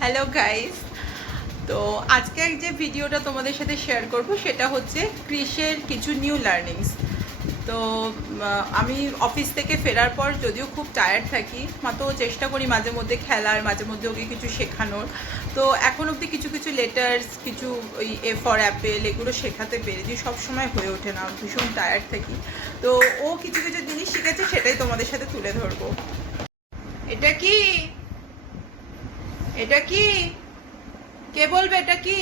Hello guys তো আজকে যে ভিডিওটা তোমাদের সাথে শেয়ার করব, সেটা হচ্ছে ক্রিসের কিছু নিউ লার্নিংস তো আমি অফিস থেকে ফেরার পর যদিও খুব টায়ার্ড থাকি মাত্র চেষ্টা করি মাঝে মধ্যে খেলার, মাঝে মধ্যে ওকে কিছু শেখানোর। তো এখন অবধি কিছু কিছু লেটার্স কিছু ওই এ ফর অ্যাপেল এগুলো শেখাতে পেরেছি, সব সময় হয়ে ওঠে না, ভীষণ টায়ার্ড থাকি। তো ও কিছু কিছু জিনিস শিখেছে, সেটাই তোমাদের সাথে তুলে ধরবো। এটা কি? এটা কি? কে বলবে এটা কি?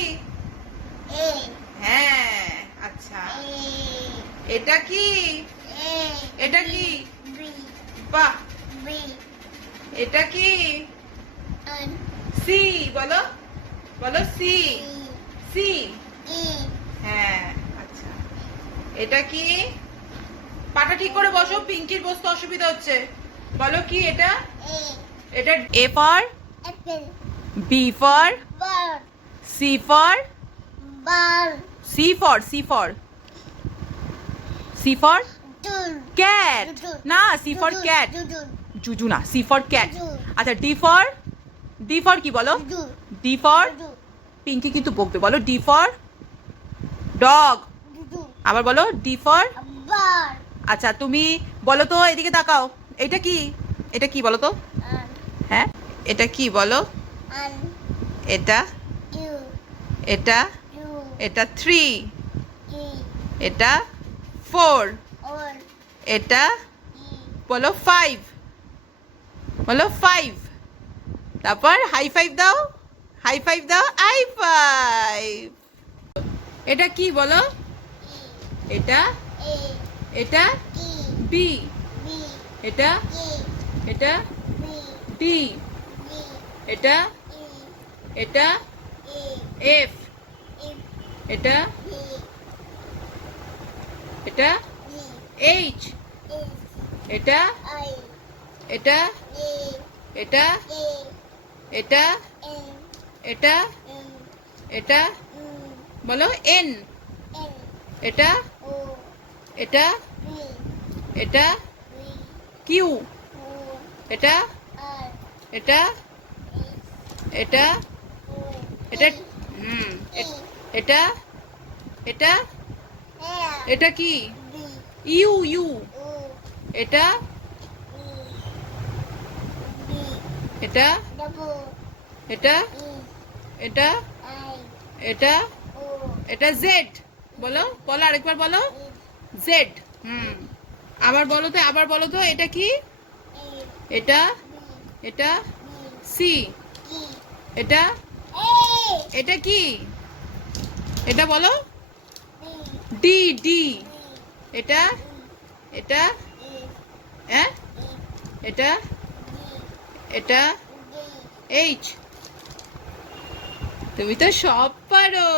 হ্যাঁ আচ্ছা। এটা কি? এটা কি? বাহ। এটা কি? সি বলো। বলো সি। সি। হ্যাঁ আচ্ছা। এটা কি? পাটা ঠিক করে বসো পিঙ্কির বসতে অসুবিধা হচ্ছে। বলো কি এটা? এটা A for? apple B for bird for ball C for C for C for dun cat না সি ফর ক্যাট জুজু না সি ফর ক্যাট আচ্ছা ডি ফর ডি ফর কি বলো? ডি ফর পিঙ্কি কিন্তু বকবে বলো ডি ফর ডগ আবার বলো ডি ফর আচ্ছা তুমি বলো তো এদিকে তাকাও। এটা কি? এটা কি বলো তো? হ্যাঁ? এটা কি বলো? এটা? এটা? এটা থ্রি এটা ফোর এটা? বলো ফাইভ বলো ফাইভ তারপর হাই ফাইভ দাও। হাই ফাইভ দাও হাই ফাইভ এটা কি বলো? এটা? এটা? বি এটা? এটা? ডি এটা? এটা E এফ এটা E এটা E এইচ এটা এটা E এটা এটা এটা এটা বলো এন এটা এটা এটা কিউ এটা এটা এটা এটা, হুম এটা এটা এটা কি? U U. এটা? এটা? এটা? এটা? এটা? এটা জেড বলো বলো, আরেকবার বলো। জেড হুম। আবার বলো তো, আবার বলো তো, এটা কি? এটা? এটা? সি এটা? এটা কি? এটা বলো। ডি ডি এটা? এটা? হ্যাঁ এটা? এটা? এইচ তুমি তো সব পারো।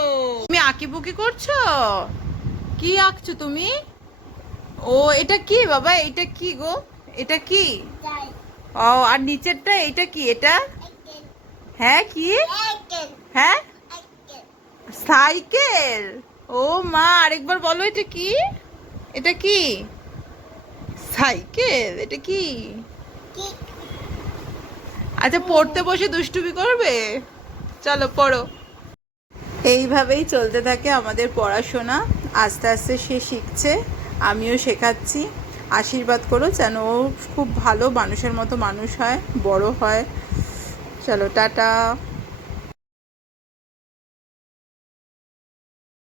তুমি আঁকিবুকি করছ? কি আঁকছো তুমি? ও এটা কি বাবা? এটা কি গো? এটা কি? ও আর নিচেরটা এটা কি? এটা? হ্যাঁ কি? হ্যাঁ? সাইকেল ও মা আরেকবার বলো এটা কি? এটা কি? সাইকেল এটা কি? আচ্ছা পড়তে বসে দুষ্টুমি করবে? চলো পড়ো। এইভাবেই চলতে থাকে আমাদের পড়াশোনা। আস্তে আস্তে সে শিখছে আমিও শেখাচ্ছি। আশীর্বাদ করো যেন ও খুব ভালো মানুষের মতো মানুষ হয় বড় হয়। চলো টাটা।